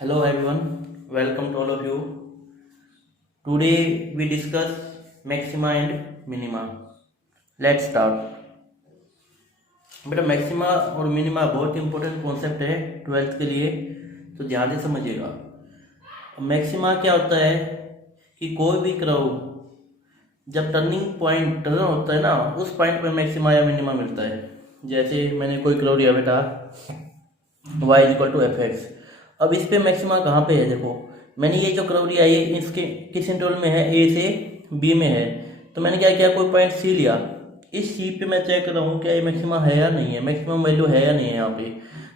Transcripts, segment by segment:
Hello everyone, welcome to all of you. Today we discuss maxima and minima. Let's start. बेटा maxima और minima बहुत important concept है 12th के लिए, तो ध्यान से समझिएगा। मैक्सिमा क्या होता है कि कोई भी कर्व जब टर्निंग पॉइंट टर्न होता है ना, उस पॉइंट पे मैक्सिमा या मिनिमा मिलता है। जैसे मैंने कोई कर्व लिया बेटा y=fx। अब इस पे मैक्सिमा कहाँ पे है? देखो मैंने ये जो कर्व लिया ये इसके किस इंटरवल में है, ए से बी में है। तो मैंने क्या किया, कोई पॉइंट सी लिया, इस सी पे मैं चेक कर रहा हूँ क्या ये मैक्सिमा है या नहीं है, मैक्सिमम वैल्यू है या नहीं है यहाँ पे।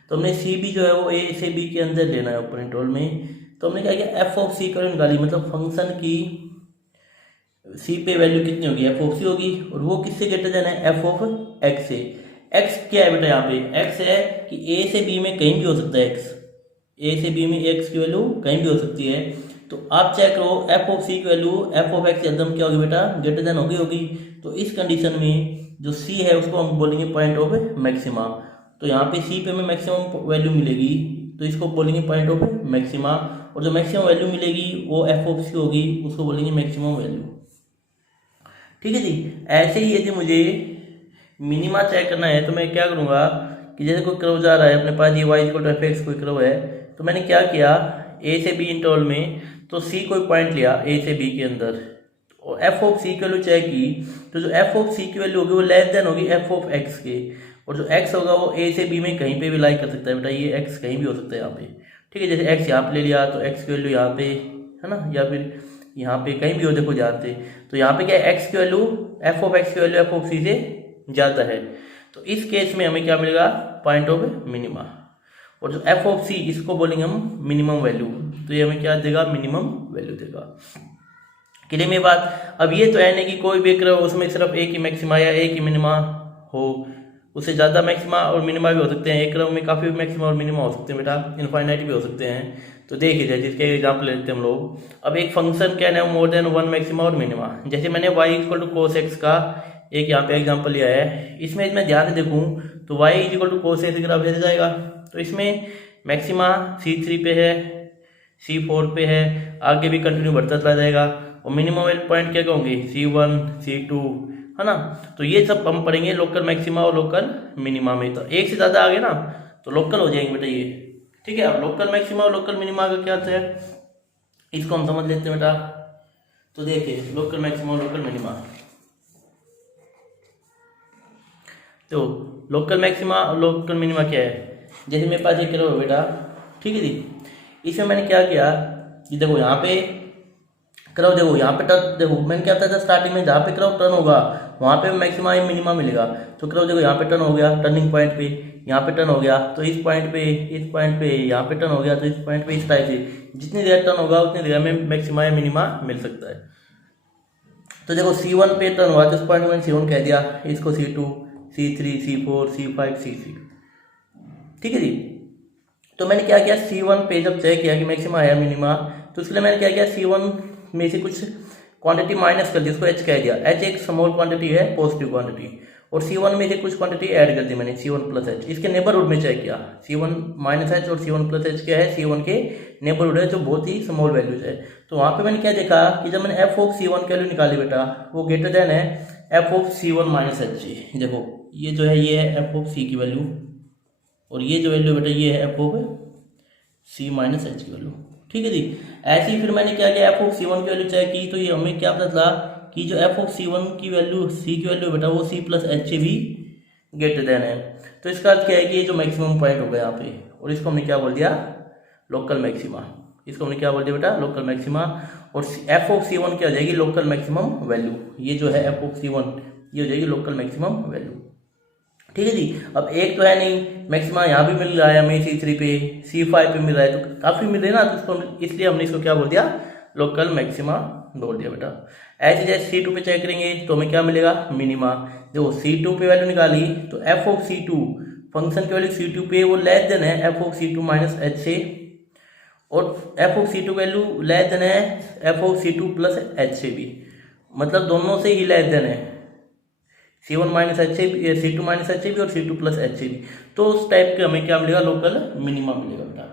तो हमने सी बी जो है वो ए से बी के अंदर लेना है ऊपर इंटरवल में। तो हमने क्या किया, एफ ऑफ सी का निकाली, मतलब फंक्शन की सी पे वैल्यू कितनी होगी, एफ ऑफ सी होगी, और वो किससे ग्रेटर देन है, एफ ऑफ एक्स से। एक्स क्या है बेटा, यहाँ पे एक्स है कि ए से बी में कहीं भी हो सकता है एक्स, ए से बी में एक्स की वैल्यू कहीं भी हो सकती है। तो आप चेक करो एफ ऑफ सी की वैल्यू एफ ऑफ एक्स एकदम क्या होगी बेटा, ग्रेटर देन होगी। तो इस कंडीशन में जो सी है उसको हम बोलेंगे पॉइंट ऑफ मैक्सिमा। तो यहाँ पे सी पे हमें मैक्सिमम वैल्यू मिलेगी, तो इसको बोलेंगे पॉइंट ऑफ मैक्सिमा। और जो मैक्सिमम वैल्यू मिलेगी वो एफ ऑफ सी होगी, उसको बोलेंगे मैक्सिमम वैल्यू। ठीक है जी। ऐसे ही यदि मुझे मिनिमा चेक करना है तो मैं क्या करूँगा कि जैसे कोई कर्व जा रहा है अपने पास, ये y=fx कोई कर्व है, तो मैंने क्या किया, ए से बी इंटरवल में तो सी कोई पॉइंट लिया ए से बी के अंदर, और एफ ऑफ सी की वैल्यू चेक की। तो जो एफ ऑफ सी की वैल्यू होगी वो लेस देन होगी एफ ऑफ एक्स के, और जो एक्स होगा वो ए से बी में कहीं पे भी लाई कर सकता है बेटा, ये एक्स कहीं भी हो सकता है यहाँ पे। ठीक है, जैसे एक्स यहाँ पे ले लिया तो एक्स की वैल्यू यहाँ पे है ना, या फिर यहाँ पे कहीं भी हो, देखो जानते। तो यहाँ पे क्या है, एक्स की वैल्यू एफ ऑफ एक्स की वैल्यू एफ ऑफ सी से ज़्यादा है। तो इस केस में हमें क्या मिलेगा, पॉइंट ऑफ मिनिमा। और जो एफ ऑफ सी इसको बोलेंगे हम मिनिमम वैल्यू, तो ये हमें क्या देगा, मिनिमम वैल्यू देगा। क्लियर में बात? अब ये तो है नहीं कि कोई भी कर्व उसमें सिर्फ एक ही मैक्सिमा या एक ही मिनिमा हो, उससे ज़्यादा मैक्सिमा और मिनिमा भी हो सकते हैं। एक कर्व में काफ़ी मैक्सिमा और मिनिमा हो सकते हैं बेटा, इनफाइनाइट भी हो सकते हैं। तो देखिए जैसे इसके एग्जाम्पल लेते हैं हम लोग। अब एक फंक्शन क्या है, मोर देन वन मैक्सिमा और मिनिमा। जैसे मैंने y=cos x का एक यहाँ पे एग्जाम्पल लिया है, इसमें मैं ध्यान से देखूँ तो y=cos x ग्राफ ऐसे जाएगा। तो इसमें मैक्सिमा C3 पे है, C4 पे है, आगे भी कंटिन्यू बढ़ता चला जाएगा। और मिनिमम पॉइंट क्या कहूँगी, C1 C2 है ना। तो ये सब हम पढ़ेंगे लोकल मैक्सिमा और लोकल मिनिमा में। तो एक से ज़्यादा आ गए ना तो लोकल हो जाएंगे बेटा ये। ठीक है, अब लोकल मैक्सिमा और लोकल मिनिमा का क्या है इसको हम समझ लेते हैं बेटा। तो देखिए लोकल मैक्सिमा और लोकल मिनिमा, तो लोकल मैक्सिमा और लोकल मिनिमा क्या है। जैसे मेरे पास ये कर्व है बेटा, ठीक है जी, इसमें मैंने क्या किया कि देखो यहाँ पे कर्व, देखो यहाँ पे टर्न, देखो मैंने क्या था स्टार्टिंग में, जहाँ पे कर्व टर्न होगा वहाँ पे मैक्सिमा या मिनिमा मिलेगा। तो कर्व देखो यहाँ पे टर्न हो गया, टर्निंग पॉइंट पे यहाँ पे टर्न हो गया, तो इस पॉइंट पे यहाँ पे टर्न हो गया, तो इस पॉइंट पे इस टाइप से जितनी देर टर्न होगा उतनी देर में मैक्सिमा या मिनिमा मिल सकता है। तो देखो C1 पे टर्न हुआ तो इस पॉइंट में C1 कह दिया, इसको C2 C3 C4 C5 C6। ठीक है जी। तो मैंने क्या किया, C1 पे जब चेक किया कि मैक्सिमा है मिनिमा, तो इसके लिए मैंने क्या किया, C1 में से कुछ क्वांटिटी माइनस कर दी, उसको H कह दिया। H एक स्मॉल क्वांटिटी है, पॉजिटिव क्वांटिटी, और C1 में से कुछ क्वांटिटी ऐड कर दी मैंने, C1 प्लस H। इसके नेबरहुड में चेक किया, C1 माइनस H और C1 प्लस H क्या है, C1 के नेबरहुड है, जो बहुत ही स्मॉल वैल्यूज है। तो वहाँ पे मैंने क्या देखा कि जब मैंने एफ ऑफ C1 की वैल्यू निकाली बेटा, वो ग्रेटर देन है F of C1 minus H। देखो ये जो है ये है एफ ऑफ सी की वैल्यू, और ये जो वैल्यू बेटा ये है F of C minus H की वैल्यू। ठीक है जी। ऐसे ही फिर मैंने क्या किया, एफ ऑफ C1 की वैल्यू चेक की, तो ये हमें क्या पता चला कि जो एफ ऑफ C1 की वैल्यू सी की वैल्यू बेटा वो सी प्लस एच से भी ग्रेटर देन है। तो इसका अर्थ क्या है कि ये जो मैक्सिमम पॉइंट होगा यहाँ पे, और इसको हमने क्या बोल दिया, लोकल मैक्सिमा। इसको हमने क्या बोल दिया बेटा, लोकल मैक्सिमा। और एफ ऑफ C1 क्या हो जाएगी, लोकल मैक्सिमम वैल्यू। ये जो है एफ ऑफ C1 ये हो जाएगी लोकल मैक्सिमम वैल्यू। ठीक है जी। अब एक तो है नहीं, मैक्सिमा यहाँ भी मिल रहा है हमें C3 पे, C5 पे मिल रहा है, तो काफ़ी मिल रहे हैं ना, तो इसको इसलिए हमने इसको क्या बोल दिया, लोकल मैक्सिमा बोल दिया बेटा। ऐसे जैसे C2 पे चेक करेंगे तो हमें क्या मिलेगा, मिनिमा। देखो C2 पे वैल्यू निकाली तो एफ ऑफ C2 फंक्शन की वैल्यू C2 पे वो लेस देन है F of C2 minus H से, और F of C2 value less than है F of C2 plus H से भी, मतलब दोनों से ही लेस देन है, C1 माइनस एच से भी, C2 माइनस एच से भी और C2 प्लस एच से भी। तो उस टाइप के हमें क्या मिलेगा, लोकल मिनिमा मिलेगा बेटा।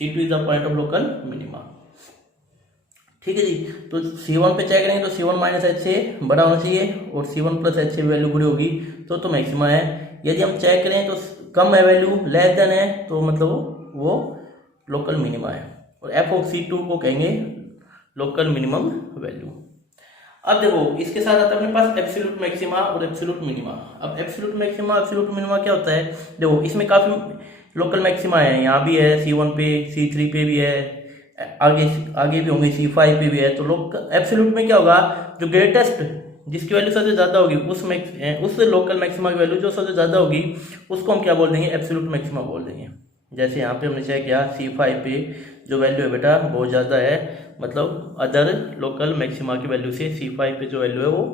C2 is the point of local minima. ठीक है जी। तो C1 पे चेक करेंगे तो C1 माइनस एच से बड़ा होना चाहिए और C1 प्लस एच से वैल्यू बड़ी होगी तो मैक्सिमा है। यदि हम चेक करें तो कम है वैल्यू, लेस देन है, तो मतलब वो लोकल मिनिमा है। और एफ ऑफ C2 को कहेंगे लोकल मिनिमम वैल्यू। अब देखो इसके साथ आता है अपने पास एब्सोल्यूट मैक्सिमा और एब्सोल्यूट मिनिमा। अब एब्सोल्यूट मैक्सिमा एब्सोल्यूट मिनिमा क्या होता है, देखो इसमें काफी लोकल मैक्सिमा है, यहाँ भी है C1 पे, C3 पे भी है, आगे भी होंगे, C5 पे भी है। तो एब्सोल्यूट में क्या होगा, जो ग्रेटेस्ट जिसकी वैल्यू सबसे ज्यादा होगी उस लोकल मैक्सिमा की वैल्यू जो सबसे ज्यादा होगी उसको हम क्या बोल देंगे, एब्सोल्यूट मैक्सिमा बोल देंगे। जैसे यहाँ पे हमने चेक किया C5 पे जो वैल्यू है बेटा बहुत ज़्यादा है, मतलब अदर लोकल मैक्सिमा की वैल्यू से C5 पे जो वैल्यू है वो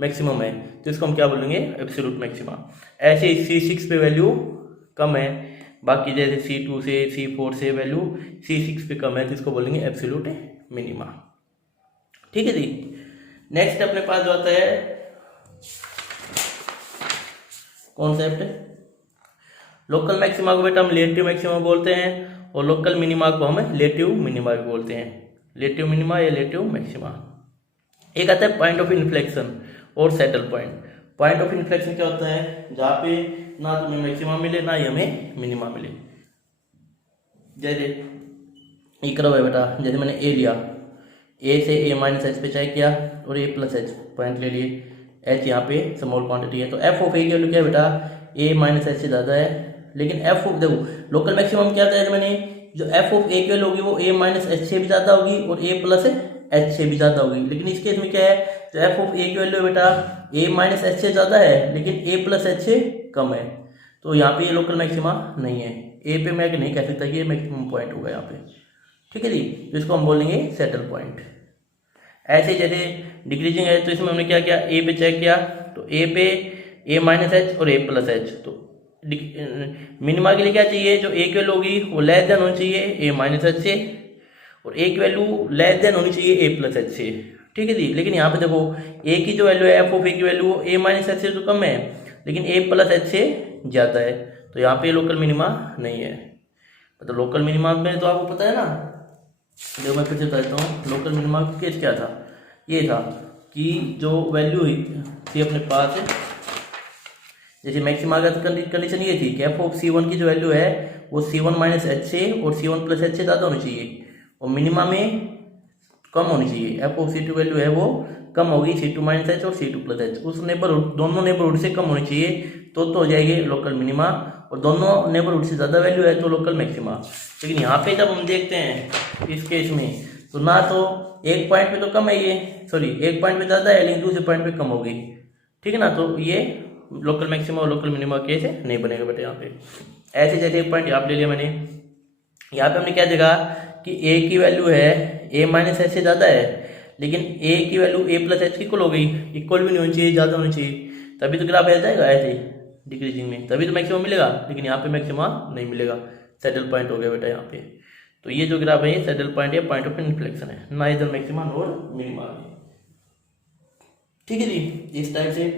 मैक्सिमम है, तो इसको हम क्या बोलेंगे, एब्सोल्यूट मैक्सिमा। ऐसे ही C6 पे वैल्यू कम है, बाकी जैसे C2 से C4 से वैल्यू C6 पे कम है तो इसको बोलेंगे एब्सोल्यूट मिनिमा। ठीक है जी। नेक्स्ट अपने पास जो आता है कॉन्सेप्ट, लोकल मैक्सिमा को बेटा हम रिलेटिव मैक्सिमा बोलते हैं और लोकल मिनिमा को हम रिलेटिव मिनिमा भी बोलते हैं, रिलेटिव मिनिमा या रिलेटिव मैक्सिमा। एक आता है पॉइंट ऑफ इन्फ्लेक्शन और settle point. Point of inflection क्या होता है, जहाँ पे ना तुम्हें मैक्सिमा मिले ना ही हमें मिनिमा मिले। जैसे ये करो है बेटा, जैसे मैंने ए लिया, ए से ए माइनस एच पे चेक किया और ए प्लस एच पॉइंट ले लिए, एच यहाँ पे स्मॉल क्वांटिटी है, तो एफ ऑफ ए की वैल्यू क्या है बेटा, ए माइनस एच से ज़्यादा है। लेकिन एफ ऑफ देखो लोकल मैक्सिमम क्या था मैंने, जो एफ ऑफ ए की वैल्यू होगी वो ए माइनस एच से भी ज़्यादा होगी और ए प्लस एच से भी ज़्यादा होगी। लेकिन इस केस में क्या है, जो एफ ऑफ ए की वैल्यू है बेटा ए माइनस एच से ज़्यादा है लेकिन ए प्लस एच से कम है, तो यहाँ पे ये लोकल मैक्सिमा नहीं है। ए पे मैं नहीं कह सकता कि ये मैक्सिमम पॉइंट होगा यहाँ पे। ठीक है जी, तो इसको हम बोलेंगे सेटल पॉइंट। ऐसे जैसे डिक्रीजिंग है तो इसमें हमने क्या किया, ए पे चेक किया तो ए पे ए माइनस एच और ए प्लस एच, तो मिनिमा के लिए क्या चाहिए, जो ए की वैल्यू होगी वो लेस देन होनी चाहिए ए माइनस एच से और ए की वैल्यू लेस देन होनी चाहिए ए प्लस एच से। ठीक है जी। लेकिन यहाँ पे देखो ए की जो वैल्यू है एफ ऑफ ए की वैल्यू ए माइनस एच से तो कम है लेकिन ए प्लस एच से ज़्यादा है, तो यहाँ पे लोकल मिनिमा नहीं है। मतलब लोकल मिनिमा में तो आपको पता है ना, देखो मैं फिर से बताता हूँ, लोकल मिनिमा का केस क्या था, ये था कि जो वैल्यू थी अपने पास, जैसे मैक्सिमा का कंडीशन ये थी कि एफ ऑफ C1 की जो वैल्यू है वो C1 माइनस एच से और C1 प्लस एच से ज़्यादा होनी चाहिए और मिनिमा में कम होनी चाहिए। एफ ऑफ C2 वैल्यू है वो कम होगी C2 माइनस एच और C2 प्लस एच, उस नेबरहुड दोनों नेबरहुड से कम होनी चाहिए तो हो जाएगी लोकल मिनिमा, और दोनों नेबरहुड से ज़्यादा वैल्यू है तो लोकल मैक्सिमा। लेकिन यहाँ पे जब हम देखते हैं इस केस में तो ना तो एक पॉइंट पे तो कम है ये, सॉरी एक पॉइंट पे ज़्यादा है लेकिन दूसरे पॉइंट पे कम होगी। ठीक है ना, तो ये लोकल मैक्सिमा और लोकल मिनिमा केस नहीं बनेगा बेटे यहाँ पे। ऐसे जैसे एक पॉइंट यहाँ पे ले लिया मैंने, यहाँ पे हमने क्या देखा कि ए की वैल्यू है ए माइनस एच से ज़्यादा है लेकिन ए की वैल्यू ए प्लस एच की इक्वल हो गई, इक्वल भी नहीं होनी चाहिए, ज़्यादा होनी चाहिए, तभी तो ग्राफ आ जाएगा ऐसे डिक्रीजिंग में, तभी तो मैक्सिमम मिलेगा। लेकिन यहाँ पे मैक्सिमा नहीं मिलेगा, सेटल पॉइंट हो गया बेटा यहाँ पे। तो ये जो ग्राफ है ये सेटल पॉइंट या पॉइंट ऑफ इन्फ्लेक्शन है, ना इधर मैक्सिमा नोर मिनिमा। ठीक है जी, इस टाइप से।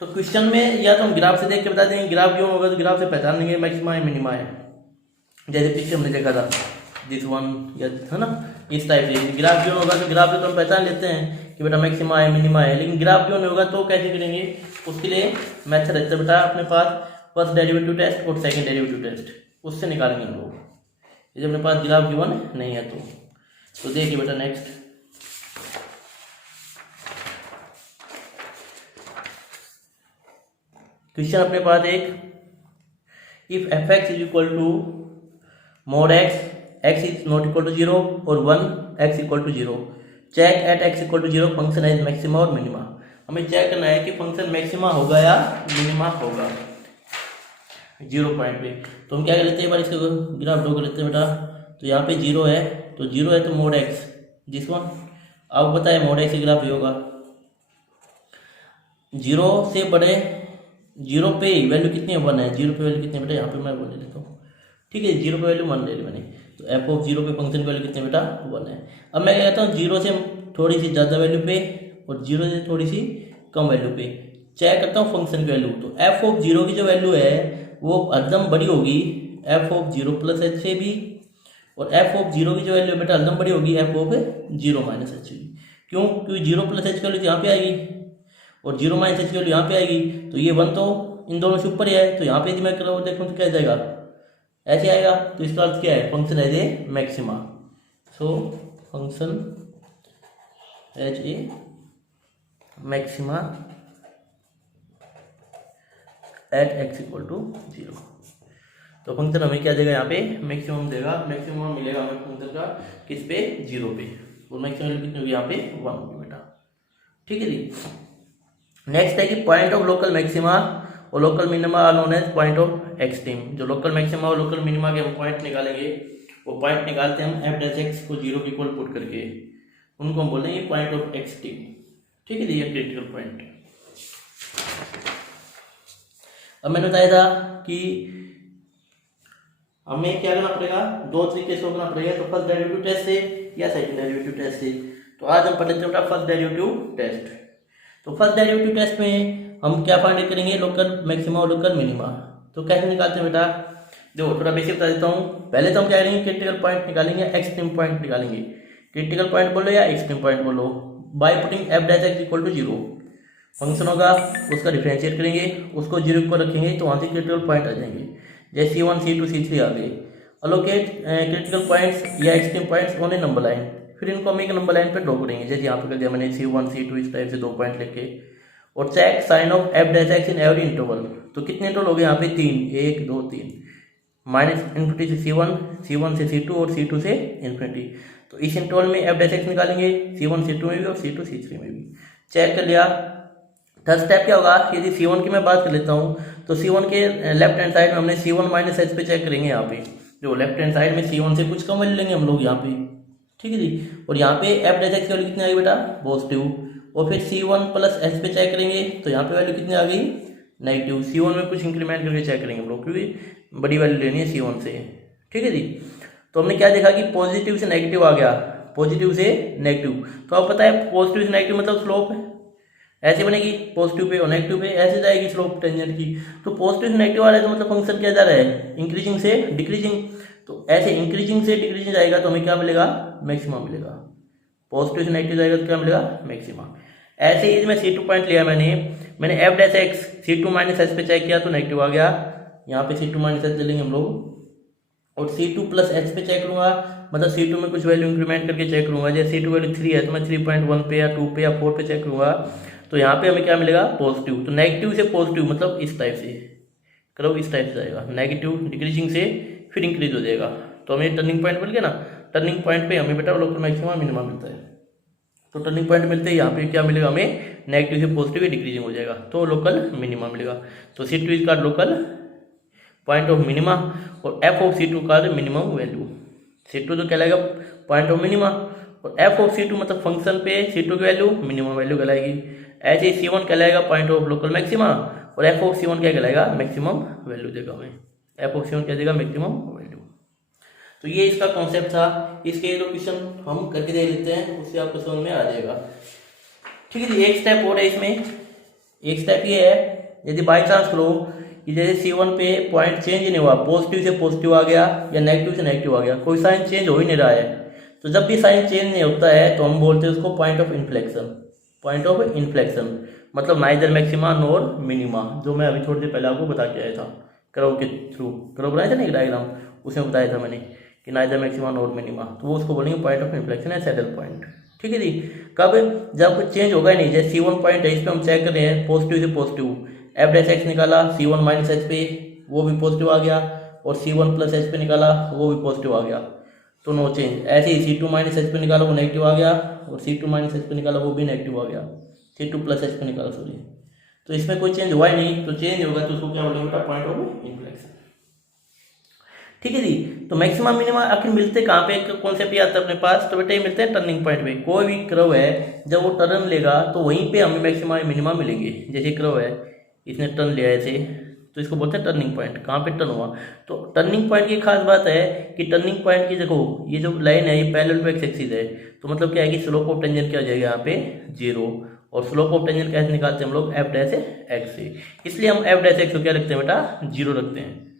तो क्वेश्चन में या तो हम ग्राफ से देख के बता देंगे ग्राफ क्यों होगा, तो ग्राफ से पहचान लेंगे मैक्सिमा है मिनिमा है। जैसे पीछे हमने देखा था दिस वन या है ना, इस टाइप से ग्राफ क्यों होगा, तो ग्राफ से तो हम पहचान लेते हैं कि बेटा मैक्सिमा है मिनिमा है। लेकिन ग्राफ क्यों नहीं होगा तो कैसे करेंगे, उसके लिए मेथड रहता है बेटा अपने पास, फर्स्ट डेरिवेटिव टेस्ट और सेकंड डेरिवेटिव टेस्ट, उससे निकालेंगे हम लोग। जब अपने पास ग्राफ गिवन नहीं है तो देखिए बेटा नेक्स्ट क्वेश्चन अपने पास एक, if F X is equal to mod X is not equal to 0 और 1 X equal to 0, check at x equal to 0 function has maxima और मिनिमा। हमें चेक करना है कि फंक्शन मैक्सिमा होगा या मिनिमा होगा 0 पॉइंट पे। तो हम क्या कर लेते हैं, एक बार इसका ग्राफ ड्रॉ कर लेते हैं बेटा। तो यहाँ पे 0 है तो 0 है तो मोड एक्स जिस वन, आपको पता है मोड एक्स ग्राफ ये होगा 0 से बड़े, 0 पे वैल्यू कितनी है 1 है, 0 पे वैल्यू कितनी है बेटा, यहाँ पे मैं 1 ले लेता हूँ। ठीक है, 0 पे वैल्यू 1 ले ली मैंने, तो एफ ऑफ 0 पे फंक्शन की वैल्यू कितनी है बेटा 1 है। अब मैं कहता हूँ 0 से थोड़ी सी ज़्यादा वैल्यू पे और 0 से थोड़ी सी कम वैल्यू पे चेक करता हूँ फंक्शन की वैल्यू। तो एफ ऑफ 0 की जो वैल्यू है वो एकदम बड़ी होगी एफ ऑफ 0 प्लस एच से भी और एफ ऑफ जीरो की जो वैल्यू बेटा एकदम बड़ी होगी F of zero minus H की। क्यों? क्योंकि जीरो प्लस एच की वैल्यू यहाँ पे आएगी और जीरो माइनस एच की वैल्यू यहाँ पे आएगी, तो ये वन तो इन दोनों से ऊपर ही है, तो यहाँ पे यदि मैं देखूँ तो क्या जाएगा, ऐसे आएगा। तो इसका अर्थ क्या है, function has a maxima. So function has a maxima at x equal to zero. तो फंक्शन हमें क्या देगा, यहाँ पे मैक्सिमम देगा, मैक्सिमम मिलेगा हमें फंक्शन का किस पे, जीरो पे, और मैक्सिमम कितनी होगी यहाँ पे, वन होगी बेटा। ठीक है जी। नेक्स्ट है कि पॉइंट ऑफ लोकल मैक्सिमा और local minima are known as point of extreme. जो लोकल मैक्सिमा और लोकल मिनिमा के हम पॉइंट निकालेंगे, वो पॉइंट निकालते हैं हम एफ डैश एक्स को जीरो के इक्वल पुट करके, उनको हम बोलेंगे पॉइंट ऑफ एक्सट्रीम। ठीक है जी, ये क्रिटिकल पॉइंट। अब मैंने बताया था कि हमें क्या करना पड़ेगा, दो तरीके से करना पड़ेगा, तो फर्स्ट डेरिवेटिव टेस्ट से या सेकंड डेरिवेटिव टेस्ट से। तो आज हम पढ़ते हैं फर्स्ट डेरिवेटिव टेस्ट। तो फर्स्ट डेरिवेटिव टेस्ट में हम क्या फाइंड करेंगे, लोकल मैक्सिमा और लोकल मिनिमा। तो कैसे निकालते हैं बेटा, देखो थोड़ा बेसिक बता देता हूँ। पहले तो हम क्या करेंगे, क्रिटिकल पॉइंट निकालेंगे, एक्सट्रीम पॉइंट निकालेंगे। क्रिटिकल पॉइंट बोलो या एक्सट्रीम पॉइंट बोलो, by putting F dash X equal to zero. Function होगा उसका डिफरेंशिएट करेंगे, उसको जीरो पर रखेंगे, तो वहाँ से क्रिटिकल पॉइंट आ जाएंगे, जैसे C1 C2 C3 आ गए। अलोकेट क्रिटिकल पॉइंट्स या extreme points on A number line, फिर इनको हम एक नंबर लाइन पे ड्रॉ करेंगे, जैसे यहाँ पे कर दिया मैंने C1 C2 इस टाइप से दो पॉइंट लेके। और check sign of F dash X in every interval. तो कितने इंटरवल हो गए यहाँ पे, 3, 1 2 3, माइनस इन्फिनिटी से C1, C1 से C2 और C2 से इन्फिनिटी। तो इस इंटरवल में एफ डैश एक्स निकालेंगे, C1 C2 में भी और C2 C3 में भी। चेक कर लिया। थर्ड स्टेप क्या होगा, यदि C1 की मैं बात कर लेता हूँ, तो C1 के लेफ्ट हैंड साइड में हमने C1 माइनस एच पे चेक करेंगे। यहाँ पे जो लेफ्ट हैंड साइड में C1 से कुछ कम वैल्यू लेंगे हम लोग यहाँ पे। ठीक है जी। और यहाँ पे एफ डैश एक्स की वैल्यू कितनी आ गई बेटा, पॉजिटिव। और फिर C1 प्लस एच पे चेक करेंगे, तो यहाँ पे वैल्यू कितनी आ गई, नेगेटिव। C1 में कुछ इंक्रीमेंट करके चेक करेंगे हम लोग, क्योंकि बड़ी वैल्यू लेनी है C1 से। ठीक है जी। तो हमने क्या देखा कि पॉजिटिव से नेगेटिव आ गया, पॉजिटिव से नेगेटिव। तो अब पता है पॉजिटिव से नेगेटिव मतलब स्लोप ऐसे बनेगी, पॉजिटिव पे और नेगेटिव पे ऐसे जाएगी स्लोप टेंजेंट की। तो पॉजिटिव से नेगेटिव आ रहा है, तो मतलब फंक्शन क्या जा रहा है, इंक्रीजिंग से डिक्रीजिंग। तो ऐसे इंक्रीजिंग से डिक्रीजिंग जाएगा, तो हमें क्या मिलेगा, मैक्सिमा मिलेगा। पॉजिटिव से नेगेटिव जाएगा तो क्या मिलेगा, मैक्सिमा। ऐसे ही मैं C2 पॉइंट लिया, मैंने F dash x C2 minus H पे चेक किया तो नेगेटिव आ गया। यहाँ पे C2 माइनस एच चलेंगे हम लोग, और C2 प्लस एच पे चेक करूंगा, मतलब C2 में कुछ वैल्यू इंक्रीमेंट करके चेक करूंगा। जैसे C2 वैल्यू 3 है, तो मैं 3.1 पे या 2 पे या 4 पे चेक करूंगा, तो यहाँ पे हमें क्या मिलेगा, पॉजिटिव। तो नेगेटिव से पॉजिटिव मतलब इस टाइप से करो, इस टाइप से जाएगा, नेगेटिव डिक्रीजिंग से फिर इंक्रीज हो जाएगा। तो हमें टर्निंग पॉइंट मिल गया ना, टर्निंग पॉइंट पे हमें बेटा लोकल मैक्सिमा मिनिमा मिलता है। तो टर्निंग पॉइंट मिलते ही यहाँ पे क्या मिलेगा, हमें नेगेटिव से पॉजिटिव डिक्रीजिंग हो जाएगा, तो लोकल मिनिमा मिलेगा। तो C2 इज का लोकल पॉइंट ऑफ मिनिमा, और एफ ऑफ C2 का मिनिमम वैल्यू। C2 तो कहलाएगा पॉइंट ऑफ मिनिमा, और एफ ऑफ C2 मतलब फंक्शन पे C2 की वैल्यू मिनिमम वैल्यू कहलाएगी। ऐसे ही C1 कहलाएगा पॉइंट ऑफ लोकल मैक्सिमा, और एफ ऑफ C1 क्या कहलाएगा, मैक्सिमम वैल्यू देगा हमें। एफ ऑफ C1 क्या देगा, मैक्सिमम वैल्यू। तो ये इसका कॉन्सेप्ट था। इसके जो क्वेश्चन हम करके दे लेते हैं, उससे आपको समझ में आ जाएगा। ठीक है जी। एक स्टेप और है इसमें, एक स्टेप ये है, यदि बाई चांस करो कि जैसे C1 पे पॉइंट चेंज नहीं हुआ, पॉजिटिव से पॉजिटिव आ गया या नेगेटिव से नेगेटिव आ गया, कोई साइन चेंज हो ही नहीं रहा है, तो जब भी साइन चेंज नहीं होता है तो हम बोलते हैं उसको point of inflection. Point of inflection मतलब नाइदर मैक्सिमा नोर मिनिमा, जो मैं अभी थोड़ी देर पहले आपको बता के आया था, कर्व के थ्रू। कर्व बनाया था ना एक डायग्राम, उसमें बताया था मैंने कि नाइदर मैक्सिमा नोर मिनिमा, तो वो उसको बोलेंगे पॉइंट ऑफ इन्फ्लेक्शन या सैडल पॉइंट। ठीक है जी। कब, जब कुछ चेंज होगा ही नहीं, जैसे C1 पॉइंट है, इस पर हम चेक कर रहे हैं पॉजिटिव से पॉजिटिव, एफ डैश एक्स निकाला C1 माइनस एच पे, वो भी पॉजिटिव आ गया, और C1 प्लस एच पे निकाला, वो भी पॉजिटिव आ गया, तो नो चेंज। ऐसे ही C2 माइनस एच पे निकाला, वो नेगेटिव आ गया, और C2 माइनस एच पे निकाला, वो भी नेगेटिव आ गया। C2 प्लस एच पे निकाला, सॉरी। तो इसमें कोई चेंज हुआ ही नहीं, तो चेंज होगा तो उसको क्या बोलेंगे बेटा, पॉइंट ऑफ इन्फ्लेक्शन। ठीक है जी। तो मैक्सिमम मिनिमा आखिर मिलते कहाँ पे, कॉन्सेप्ट आता है अपने पास, तो बेटा ये मिलते हैं टर्निंग पॉइंट पे। कोई भी कर्व है जब वो टर्न लेगा तो वहीं पे हमें मैक्सिमा मिनिमा मिलेंगे। जैसे कर्व है, इसने टर्न लिया ऐसे, तो इसको बोलते हैं टर्निंग पॉइंट। कहाँ पे टर्न हुआ, तो टर्निंग पॉइंट की खास बात है कि टर्निंग पॉइंट की देखो, ये जो लाइन है ये पैरेलल टू एक्स एक्सिस है, तो मतलब क्या है कि स्लोप ऑफ टेंजेंट क्या हो जाएगा यहाँ पे, 0। और स्लोप ऑफ टेंजेंट कैसे निकालते हैं हम लोग, एफ डैश एक्स से, इसलिए हम एफ डैश एक्स को क्या रखते हैं बेटा, 0 रखते हैं।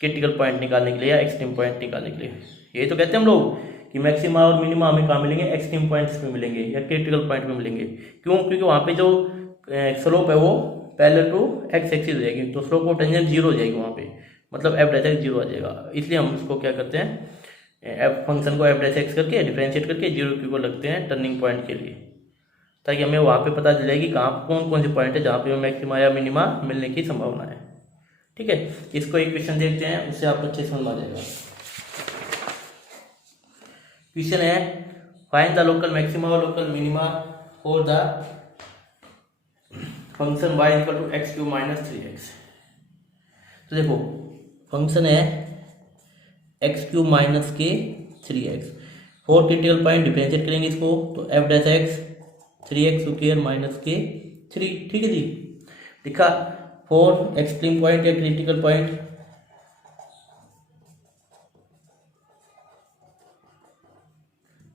क्रिटिकल पॉइंट निकालने के लिए या एक्सट्रीम पॉइंट निकालने के लिए। यही तो कहते हैं हम लोग कि मैक्सिमा और मिनिमा हमें कहाँ मिलेंगे, एक्सट्रीम पॉइंट्स पे मिलेंगे या क्रिटिकल पॉइंट पे मिलेंगे। क्यों? क्योंकि वहाँ पे जो स्लोप है वो पैरेलल टू एक्स एक्सिस हो जाएगी, तो स्लोप ऑफ टेंजेंट जीरो हो जाएगी वहाँ पे, मतलब एफ डैश एक्स जीरो आ जाएगा। इसलिए हम उसको क्या करते हैं, एफ फंक्शन को एफ डैश एक्स करके डिफरेंशिएट करके जीरो की को लगते हैं टर्निंग पॉइंट के लिए, ताकि हमें वहाँ पे पता चल जाएगी कहाँ कौन कौन से पॉइंट है जहाँ पे मैक्सिमा या मिनिमा मिलने की संभावना है। ठीक है, इसको एक क्वेश्चन देखते हैं, उससे आपको अच्छे समझ आ जाएगा। क्वेश्चन है फाइंड द लोकल मैक्सिमा और local minima for the function y equal to X cube minus 3x। तो देखो फंक्शन है एक्स क्यू माइनस के 3x, 4 क्रिटिकल पॉइंट डिफरेंशिएट करेंगे इसको, तो F dash X 3x square minus के 3। ठीक है जी, लिखा 4 एक्सट्रीम पॉइंट या critical point,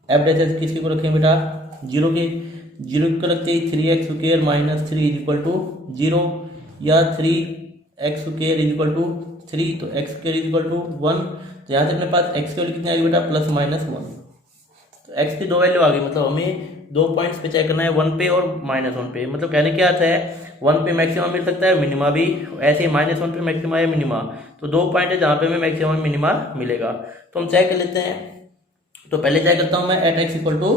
F dash X किसकी को रखें बेटा, जीरो के, जीरो को रखते ही 3x square minus 3 is equal to 0, या 3x square is equal to 3, तो x square is equal to 1। तो यहाँ से अपने पास x की वैल्यू कितनी आ गई बेटा, प्लस माइनस 1। तो x की दो वैल्यू आ गई, मतलब हमें दो पॉइंट्स पे चेक करना है, 1 पे और -1 पे। मतलब कहने क्या आता है, 1 पे मैक्सिमम मिल सकता है, मिनिमा भी, ऐसे ही -1 पे मैक्सिमा या मिनिमा। तो दो पॉइंट है जहाँ पे हमें मैक्सिमम मिनिमा मिलेगा। तो हम चेक कर लेते हैं, तो पहले चेक करता हूँ मैं एट एक्स इक्वल टू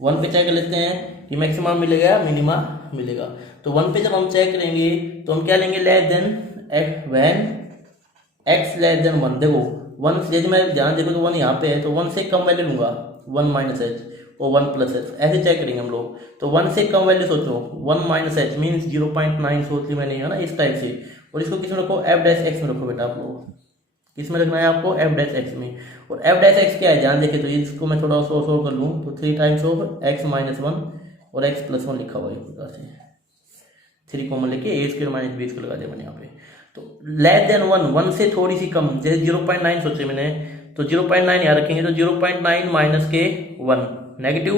1 पे चेक कर लेते हैं कि मैक्सिमम मिलेगा या मिनिमा मिलेगा। तो 1 पे जब हम चेक करेंगे तो हम क्या लेंगे, less than when x less than 1। देखो 1 से, यदि मैं ध्यान देखो तो 1 यहाँ पे है, तो 1 से कम वैल्यू लूंगा, 1 माइनस एच और 1 प्लस एच, ऐसे चेक करेंगे हम लोग। तो 1 से कम वैल्यू सोचो, 1 माइनस एच मीन्स 0.9 सोच ली मैंने, है ना, इस टाइप से। और इसको किस में रखो, एफ डैश एक्स में रखो बेटा, आप लोग किस में रखना है आपको, एफ डैश एक्स में। और एफ डैश एक्स क्या है ध्यान देखे, तो इसको मैं थोड़ा सोल्व कर लूँ, तो 3 टाइम्स ऑफ एक्स माइनस 1 और एक्स प्लस 1 लिखा हुआ है, एक प्रकार से 3 कॉमन लेके ए स्क्वायर माइनस बी स्क्वायर लगा दिया मैंने यहाँ पे। तो लेस देन 1 से थोड़ी सी कम, जैसे 0.9 सोचे मैंने, तो 0.9 यहाँ रखेंगे, तो 0.9 माइनस के 1 नेगेटिव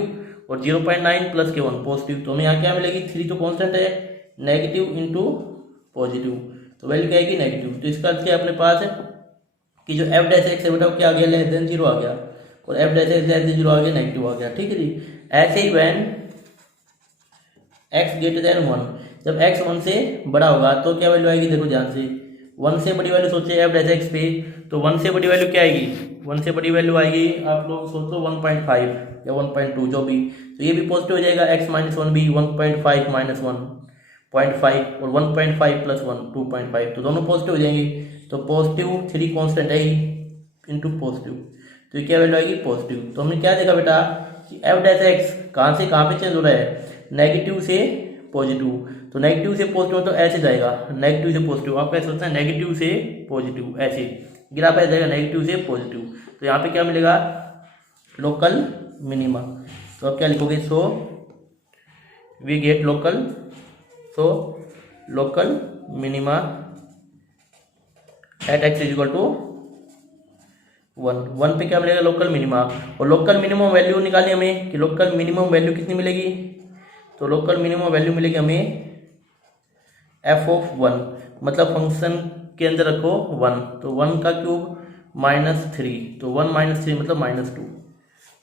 और 0.9 प्लस के 1 पॉजिटिव। तो हमें यहाँ क्या मिलेगी, 3 तो कॉन्स्टेंट है, नेगेटिव इंटू पॉजिटिव, तो वैल्यू क्या आएगी नेगेटिव। तो इसका अर्थ क्या अपने पास है कि जो एफ डैश एक्स है बेटा क्या आ गया, लेस देन 0 आ गया, और F dash x less than 0 आ गया, नेगेटिव आ गया। ठीक है जी, ऐसे he when x greater than 1, जब x 1 से बड़ा होगा तो क्या वैल्यू आएगी, देखो ध्यान से, 1 से बड़ी वैल्यू सोचे एफ डैश एक्स पे, तो 1 से बड़ी वैल्यू क्या आएगी, 1 से बड़ी वैल्यू आएगी, आप लोग सोचो 1.5 या 1.2 जो भी, तो ये भी पॉजिटिव हो जाएगा, x माइनस 1 भी 1.5 माइनस 1.5 और 1.5 प्लस 1 2.5, तो दोनों पॉजिटिव हो जाएंगे। तो पॉजिटिव 3 कॉन्स्टेंट है ही इंटू पॉजिटिव, तो ये क्या वैल्यू आएगी पॉजिटिव। तो हमने क्या देखा बेटा कि एफ डैश एक्स कहाँ से कहाँ पे चेंज हो रहा है, नेगेटिव से पॉजिटिव। तो नेगेटिव से पॉजिटिव तो ऐसे जाएगा, नेगेटिव से पॉजिटिव, आप कैसे सोचते हैं, नेगेटिव से पॉजिटिव, ऐसे ग्राफ ऐसे जाएगा, नेगेटिव से पॉजिटिव। तो यहाँ पे क्या मिलेगा, लोकल मिनिमा। तो आप क्या लिखोगे, so we get local, so local minima at x is equal to 1 पे क्या मिलेगा, लोकल मिनिमा। और लोकल मिनिमम वैल्यू निकाली हमें कि लोकल मिनिमम वैल्यू कितनी मिलेगी, तो लोकल मिनिमम वैल्यू मिलेगी हमें एफ ऑफ 1, मतलब फंक्शन के अंदर रखो 1, तो 1 का क्यूब -3, तो 1 माइनस 3 मतलब -2,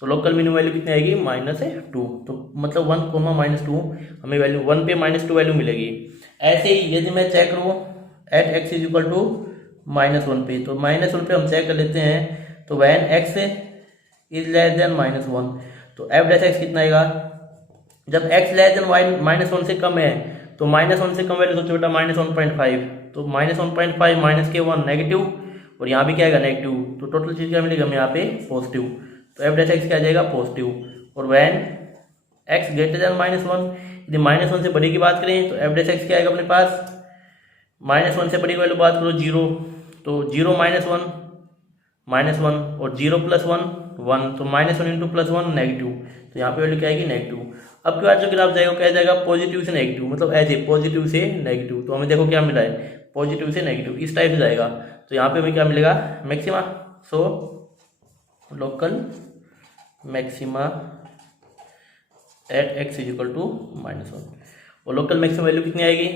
तो लोकल मिनिमम वैल्यू कितनी आएगी, -2, तो मतलब 1 कोमा -2 हमें वैल्यू 1 पे -2 वैल्यू मिलेगी। ऐसे ही यदि मैं चेक करूँ at x is equal to -1 पे, तो -1 पे हम चेक कर लेते हैं, तो when x is less than -1, तो एफ डैश एक्स कितना आएगा, जब x लेस देन -1 से कम है, तो -1 से कम वैल्यू सोचो बेटा -1.5, तो -1.5 माइनस के 1 नेगेटिव, और यहाँ भी क्या आएगा नेगेटिव, तो टोटल चीज क्या मिलेगा हमें यहाँ पे पॉजिटिव, तो एफ डैश एक्स क्या आ जाएगा पॉजिटिव। और वैन x ग्रेटर देन -1, यदि -1 से बड़ी की बात करें तो एफ डैश एक्स क्या आएगा अपने पास, -1 से बड़ी वैल्यू बात करो 0, तो 0 -1 और 0 प्लस 1 1, तो -1 इंटू प्लस 1 नेगेटिव, तो यहाँ पे वैल्यू क्या आएगी नेगेटिव। अब के बाद जो ग्राफ जाएगा क्या जाएगा, पॉजिटिव से नेगेटिव, मतलब ऐसे पॉजिटिव से नेगेटिव, तो हमें देखो क्या मिला है, पॉजिटिव से नेगेटिव, इस टाइप से जाएगा। तो यहाँ पे हमें क्या मिलेगा, maxima, so local maxima at x is equal to -1, और लोकल मैक्सिमम वैल्यू कितनी आएगी,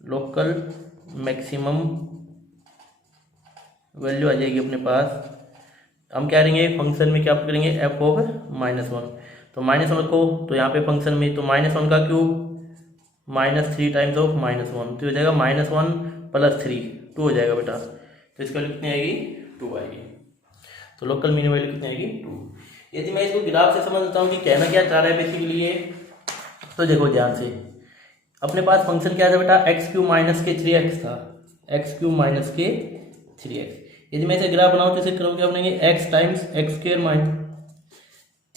लोकल मैक्सिमम वैल्यू आ जाएगी अपने पास। हम क्या करेंगे फंक्शन में, क्या करेंगे एफ ऑफ -1। तो -1 को तो यहाँ पे फंक्शन में तो -1 का क्यूब -3 टाइम्स ऑफ -1, तो हो जाएगा -1 + 3 2 हो जाएगा बेटा। तो इसका वैल्यू कितनी आएगी 2 आएगी। तो लोकल मिनिमम वैल्यू कितनी आएगी 2। यदि मैं इसको ग्राफ से समझता हूँ कि कहना क्या चाह रहा है बेसिकली ये, तो देखो ध्यान से, अपने पास फंक्शन क्या था बेटा x³ - के 3x था, x³ - के 3x। यदि मैं इसे ग्राफ बनाऊँ तो इसे करोगे क्या बनेंगे x टाइम्स x²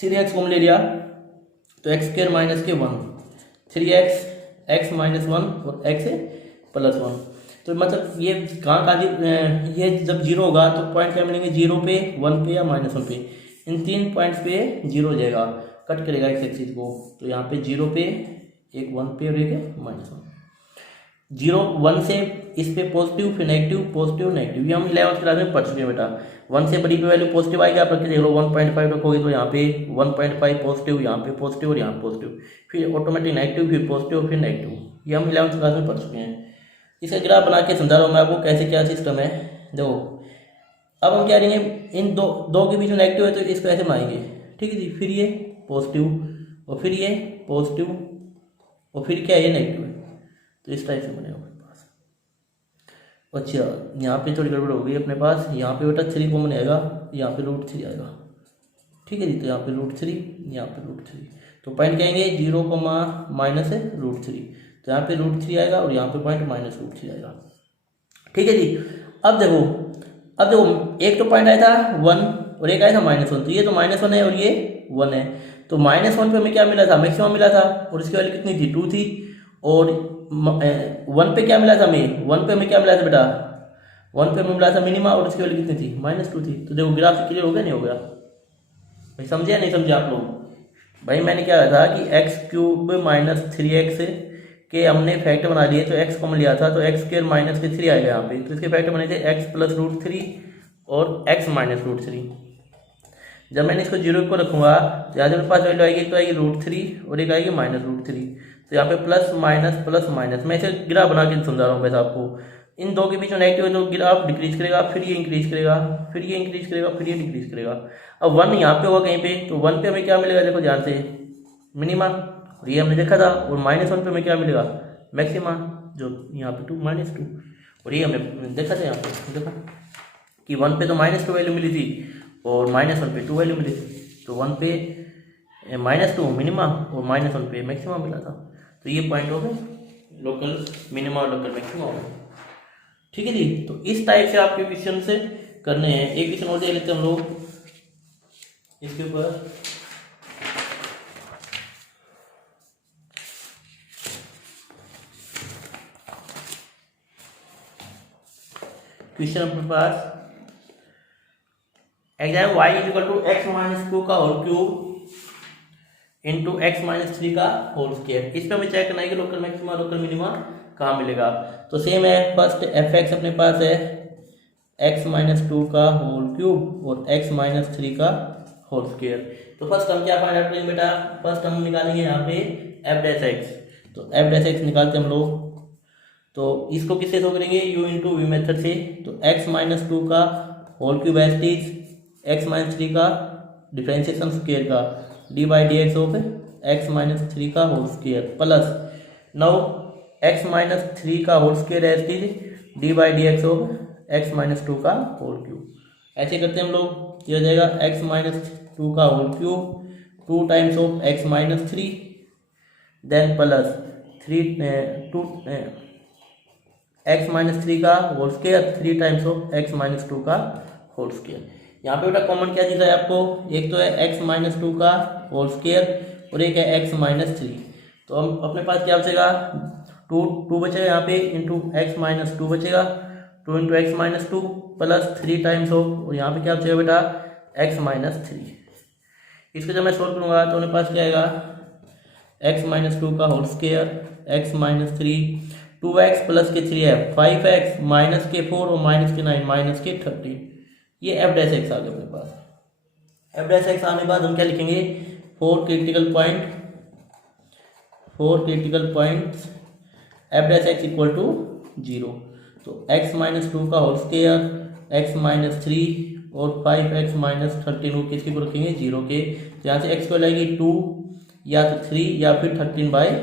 - 3x को ले लिया तो x² - के 1 3x x - 1 और x +1। तो मतलब ये कहाँ का ये जब 0 होगा तो पॉइंट क्या मिलेंगे 0 पे 1 पे या -1 पे, इन 3 पॉइंट्स पे 0 हो जाएगा, कट करेगा इस एक्सिस को। तो यहाँ पे 0 पे, एक 1 पे और एक -1। 0 1 से इस पे पॉजिटिव, फिर नेगेटिव, पॉजिटिव नेगेटिव, ये हम 11th क्लास में पढ़ चुके हैं बेटा। 1 से बड़ी पे वैल्यू पॉजिटिव आएगी, आप रख के देख लो 1.5 रखोगे तो यहाँ पे 1.5 पॉजिटिव, यहाँ पे पॉजिटिव और यहाँ पॉजिटिव, फिर ऑटोमेटिक नेगेटिव, फिर पॉजिटिव, फिर नेगेटिव, ये हम 11th क्लास में पढ़ चुके हैं। इसका ग्राफ बना के समझा रहा हूँ मैं आपको कैसे क्या सिस्टम है। देखो अब हम क्या करेंगे, इन दो के बीच में नेगेटिव है तो इसको ऐसे बनाएंगे, ठीक है जी, फिर ये पॉजिटिव और फिर ये पॉजिटिव और फिर क्या ये नेगेटिव है, तो इस टाइप से बनेगा अपने पास। अच्छा यहाँ पे थोड़ी गड़बड़ हो गई अपने पास, यहाँ पे बेटा 3 कॉमन आएगा, यहाँ पे √3 आएगा, ठीक है जी। तो यहाँ पे √3, यहाँ पे √3, तो पॉइंट कहेंगे 0, -√3, तो यहाँ पे √3 आएगा और यहाँ पे पॉइंट -√3 आएगा, ठीक है जी। अब देखो एक तो पॉइंट आया था 1 और एक आया था -1, तो ये तो -1 है और ये 1 है, तो -1 पे हमें क्या मिला था मैक्सिमम मिला था और इसकी वैल्यू कितनी थी 2 थी, और 1 पे क्या मिला था हमें, 1 पे हमें क्या मिला था बेटा 1 पे हमें मिला था मिनिमा और इसकी वैल्यू कितनी थी -2 थी। तो देखो ग्राफ से क्लियर हो गया नहीं हो गया भाई, समझे या नहीं समझे आप लोग। भाई मैंने क्या कहा था कि x³ - 3x के हमने फैक्टर बना लिए, तो x कॉमन लिया था तो x² - के 3 आएगा यहाँ पे, तो इसके फैक्टर बने थे x + √3 और x - √3। जब मैंने इसको 0 को रखूंगा तो यहाँ मेरे पास वैल्यू आएगी, तो आएगी √3 और एक आएगी -√3, तो यहाँ पे प्लस माइनस। मैं इसे ग्राफ बना के समझा रहा हूँ वैसे आपको। इन दो के बीच में नेगेटिव है तो ग्राफ डिक्रीज करेगा, फिर ये इंक्रीज करेगा, फिर ये इंक्रीज करेगा, फिर ये डिक्रीज करेगा। अब 1 यहाँ पे होगा कहीं पे, तो 1 पे हमें क्या मिलेगा देखो ध्यान से मिनिमा, और ये हमने देखा था, और -1 पे हमें क्या मिलेगा मैक्सिमा, जो यहाँ पे 2 -2, और ये हमने देखा था यहाँ पे देखो कि 1 पे तो -2 वैल्यू मिली थी और -1 पे 2 वैल्यू मिली थी, तो 1 पे -2 मिनिमा और -1 पे मैक्सिमा मिला था। तो ये पॉइंट हो गए लोकल मिनिमा और लोकल मैक्सिमा हो गए, ठीक है जी। तो इस टाइप से आपके क्वेश्चन से करने हैं। एक क्वेश्चन और दे लेते हैं हम लोग इसके ऊपर। क्वेश्चन अपने पास एग्जाम y = x - 2 का होल क्यूब इंटू x - 3 का होल स्क्वायर। इस पर हमें चेक करना है कि लोकल मैक्सिमा लोकल मिनिमा कहाँ मिलेगा। तो सेम है, फर्स्ट fx अपने पास है x - 2 का होल क्यूब और x - 3 का होल स्क्वायर। तो फर्स्ट हम क्या फाइंड आउट करेंगे बेटा, फर्स्ट हम निकालेंगे यहाँ पे f'(x). तो f'(x) निकालते हम लोग, तो इसको किससे सॉल्व करेंगे u × v मेथड से। तो x - 2 का whole cube as it is, x - 3 का डिफरेंशिएशन स्क्वायर का d/dx ऑफ x - 3 का whole square plus now x - 3 का whole square as it is d/dx of x - 2 का होल क्यूब। ऐसे करते हैं हम लोग, ये हो जाएगा x - 2 का whole cube 2 times of x - 3 then plus 2 x - 3 का whole square 3 times of x - 2 का होल स्क्वायर। यहाँ पे बेटा कॉमन क्या दिख रहा है आपको, एक तो है x - 2 का होल स्क्वायर और एक है x - 3। तो हम अपने पास क्या बचेगा 2 बचेगा यहाँ पे इंटू x - 2 बचेगा, 2 × x - 2 प्लस 3 टाइम्स ऑफ, और यहाँ पे क्या बचेगा बेटा x - 3। इसको जब मैं सोल्व करूँगा तो मेरे पास क्या आएगा x - 2 का whole square x - 3 2x plus के 3 है 5x माइनस के 4 और माइनस के 9 माइनस के 30। ये f'(x) आ गया अपने पास। f'(x) आने के बाद हम क्या लिखेंगे 4 क्रिटिकल पॉइंट्स f'(x) = 0। तो x - 2 का होल स्क्वायर एक्स माइनस 3 और 5x माइनस 13 को किसके को रखेंगे 0 के। तो यहाँ से x को लगेगी 2 या तो 3 या फिर 13/5,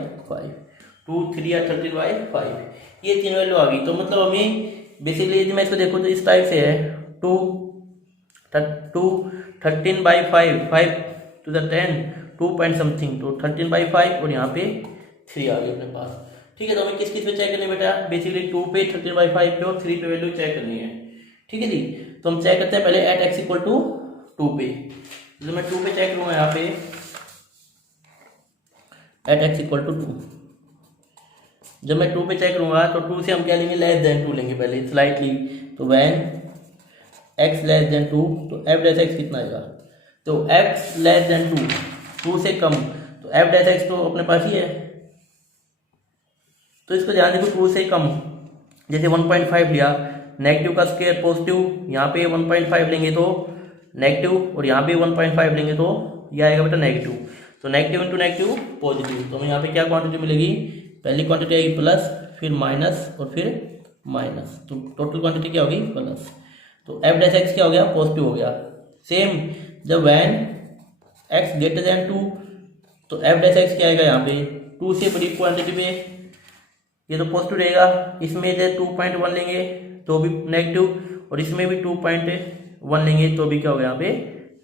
2, 3 या 13/5, ये तीन वैल्यू आ गई। तो मतलब हमें बेसिकली यदि मैं इसको देखूँ तो इस टाइप से है 2 13/5, 5 to the 10, 2 पॉइंट समथिंग, तो 13/5 और यहाँ पे 3 आ गई अपने पास। ठीक है, तो हमें किस किस पे चेक करनी है बेटा, बेसिकली 2 पे, 13/5 पे और 3 पे वैल्यू चेक करनी है। ठीक है जी, तो हम चेक करते हैं पहले एट x इक्वल टू 2 पे। तो मैं 2 पे चेक करूँगा यहाँ पे एट x इक्वल टू 2। जब मैं 2 पे चेक करूँगा तो 2 से हम क्या लेंगे, लेस देन 2 लेंगे पहले स्लाइटली। तो व्हेन x लेस देन 2, तो f डैश x कितना आएगा, तो x लेस देन 2 से कम, तो f डैश x तो अपने पास ही है। तो इसको ध्यान देखो, 2 से कम जैसे 1.5 लिया, नेगेटिव का स्क्वायर पॉजिटिव, यहाँ पे 1.5 लेंगे तो नेगेटिव और यहाँ पे 1.5 लेंगे तो ये आएगा बेटा नेगेटिव। तो नेगेटिव इंटू नेगेटिव पॉजिटिव, तो हमें यहाँ पे क्या क्वांटिटी मिलेगी, पहली क्वांटिटी आएगी प्लस, फिर माइनस और फिर माइनस, तो टोटल क्वांटिटी क्या होगी प्लस। तो एफ डैश एक्स क्या हो गया, पॉजिटिव हो गया। सेम जब वैन एक्स ग्रेटर देन 2, तो एफ डैश एक्स क्या आएगा, यहाँ पे 2 से बड़ी क्वांटिटी पे ये तो पॉजिटिव रहेगा। इसमें जब 2.1 लेंगे तो भी नेगेटिव, और इसमें भी 2.1 लेंगे तो भी क्या होगा, यहाँ पे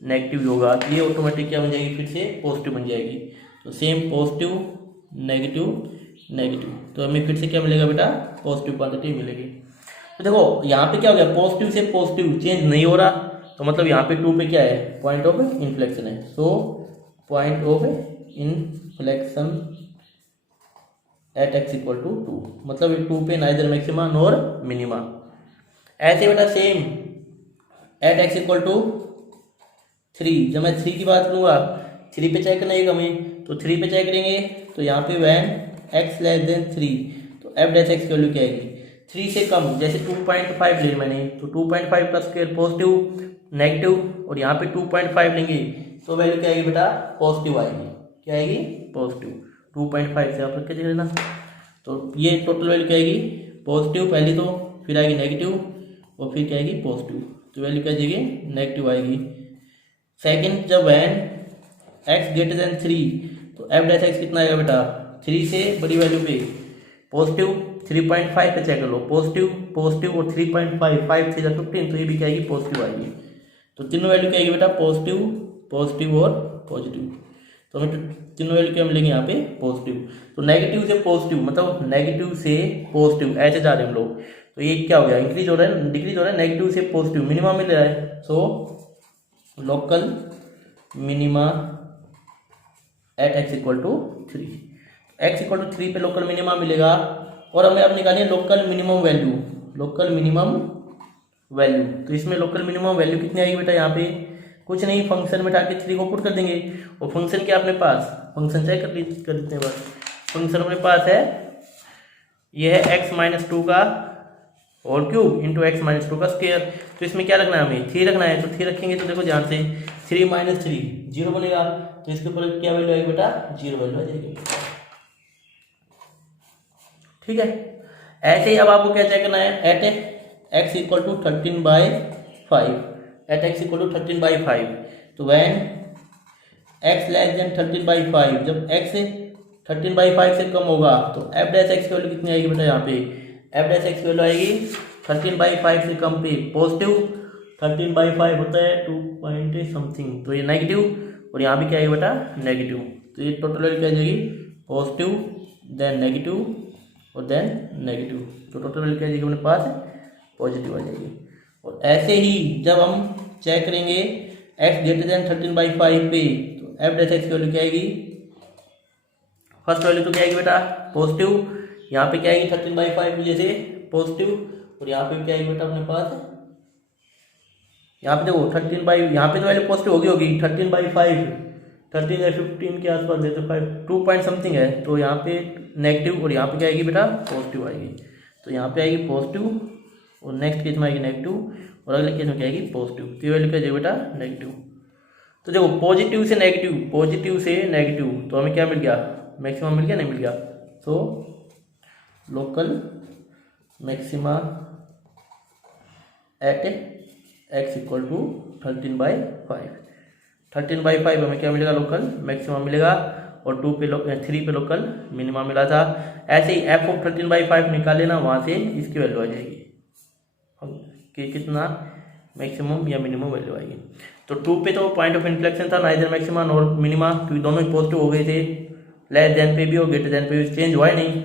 नेगेटिव ही होगा। ये ऑटोमेटिक क्या बन जाएगी, फिर से पॉजिटिव बन जाएगी। तो सेम पॉजिटिव नेगेटिव नेगेटिव, तो हमें फिर से क्या मिलेगा बेटा, पॉजिटिव क्वांटिटी मिलेगी। तो देखो यहाँ पे क्या हो गया, पॉजिटिव से पॉजिटिव चेंज नहीं हो रहा, तो मतलब यहाँ पे 2 पे क्या है, पॉइंट ऑफ इन्फ्लेक्शन है। So point of inflection at x equal to 2, मतलब 2 पे नाइदर मैक्सिमा नॉर मिनिमा। ऐसे बेटा same at x equal to 3, जब मैं 3 की बात करूँगा 3 पे चेक करना है हमें, तो 3 पे चेक करेंगे तो यहाँ पे वैन एक्स लेस देन 3, तो एफ डैश एक्स की वैल्यू क्या आएगी, 3 से कम, जैसे 2.5 ले मैंने, तो 2.5 का स्क्वायर पॉजिटिव नेगेटिव और यहाँ पे 2.5 लेंगे तो वैल्यू क्या आएगी बेटा, पॉजिटिव आएगी। क्या आएगी, पॉजिटिव। 2.5 से आप रख के देख लेना। तो ये टोटल वैल्यू क्या आएगी, पॉजिटिव पहली, तो फिर आएगी नेगेटिव और फिर क्या आएगी पॉजिटिव, तो वैल्यू क्या आएगी, नेगेटिव आएगी। सेकंड जब वैन x ग्रेटर देन 3, तो एफ डैश एक्स कितना आएगा बेटा, 3 से बड़ी वैल्यू पे पॉजिटिव, 3.5 पे चेक कर लो, पॉजिटिव पॉजिटिव और 3.5, 5 3 15, तो ये भी क्या आएगी, पॉजिटिव आएगी। तो तीनों वैल्यू क्या आएगी बेटा, पॉजिटिव पॉजिटिव और पॉजिटिव, तो हमें तीनों वैल्यू क्या मिलेंगे यहाँ पे, पॉजिटिव। तो नेगेटिव से पॉजिटिव, मतलब नेगेटिव से पॉजिटिव ऐसे जा रहे हैं हम लोग, तो ये क्या हो गया, इंक्रीज हो रहा है डिक्रीज हो रहा है, नेगेटिव से पॉजिटिव मिनिमा मिल रहा है। So local minima at x equal to 3, x equal to 3 पे लोकल मिनिमा मिलेगा। और हमें अब निकालिए local minimum value, local minimum value, तो इसमें लोकल मिनिमम वैल्यू कितनी आएगी बेटा, यहाँ पे कुछ नहीं, फंक्शन में डाल के 3 को पुट कर देंगे, और फंक्शन क्या अपने पास, फंक्शन चेक कर देते हैं बस। फंक्शन अपने पास है, ये है एक्स माइनस 2 का whole cube into x minus 2 का स्क्वायर। तो इसमें क्या रखना है, हमें 3 रखना है, तो 3 रखेंगे तो देखो ध्यान से 3 माइनस 3 0 बनेगा, तो इसके ऊपर क्या वैल्यू आएगी बेटा, 0 वैल्यू आ जाएगी। ठीक है, ऐसे ही अब आपको क्या चेक करना है, at x equal to 13/5, at x equal to 13/5, तो वैन एक्स लेस देन 13/5, जब एक्स 13/5 से कम होगा तो एफ डैश एक्स की वैल्यू कितनी आएगी बेटा, यहाँ पे एफ डैश एक्स की वैल्यू आएगी 13/5 से कम पे पॉजिटिव, 13/5 होता है 2 पॉइंट समथिंग, तो ये नेगेटिव, और यहाँ पे क्या है बेटा, नेगेटिव। तो ये टोटल वैल्यू क्या आ जाएगी, पॉजिटिव देन नेगेटिव और देन नेगेटिव, तो टोटल वैल्यू क्या आ जाएगी अपने पास, पॉजिटिव आ जाएगी। और ऐसे ही जब हम चेक करेंगे x ग्रेटर देन 13/5 पे, तो एफ डैश एक्स की वैल्यू क्या आएगी, फर्स्ट वैल्यू तो क्या आएगी बेटा, पॉजिटिव, यहाँ पे क्या आएगी 13/5 की जैसे पॉजिटिव, और यहाँ पे क्या आएगी बेटा अपने पास, यहाँ पे देखो 13/, यहाँ पे तो वैल्यू पॉजिटिव होगी 13/5, 13 या 15 के आसपास देते 5 2 पॉइंट समथिंग है, तो यहाँ पे नेगेटिव और यहाँ पे क्या आएगी बेटा, पॉजिटिव आएगी। तो यहाँ पे आएगी पॉजिटिव और नेक्स्ट केस में आएगी नेगेटिव, और अगले केस में क्या आएगी पॉजिटिव, तो वैल्यू क्या जाएगी बेटा, नेगेटिव। तो देखो पॉजिटिव से नेगेटिव, पॉजिटिव से नेगेटिव, तो हमें क्या मिल गया, मैक्सिमम मिल गया, नहीं मिल गया। So local maxima at x equal to 13/5। 13/5 हमें क्या मिलेगा, लोकल मैक्सिमम मिलेगा, और 3 पे लोकल मिनिमा मिला था। ऐसे ही f ऑफ 13/5 निकाले ना, वहाँ से इसकी वैल्यू आ जाएगी कि कितना मैक्सिमम या मिनिमम वैल्यू आएगी। तो 2 पे तो पॉइंट ऑफ इन्फ्लेक्शन था, नाइदर मैक्सिमा नॉर मिनिमा, क्योंकि दोनों ही पॉजिटिव हो गए थे। लेस देन पे भी और ग्रेटर देन पे भी चेंज हुआ ही नहीं,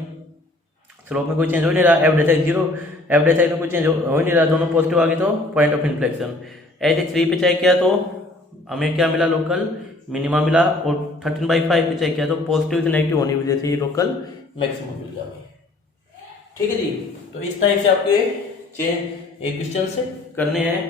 स्लोप में कोई चेंज हो नहीं रहा। एफ डेसाइड 0, एफ डेसाइड में कोई चेंज हो नहीं रहा, दोनों पॉजिटिव आ गए तो पॉइंट ऑफ इन्फ्लेक्शन। ऐसे 3 पे चेक किया तो हमें क्या मिला, लोकल मिनिमा मिला, और 13/5 पे चेक किया तो पॉजिटिव से नेगेटिव होने की वजह से ही लोकल मैक्सिमम मिल गया हमें। ठीक है जी, तो इस टाइप से आपके क्वेश्चन करने हैं।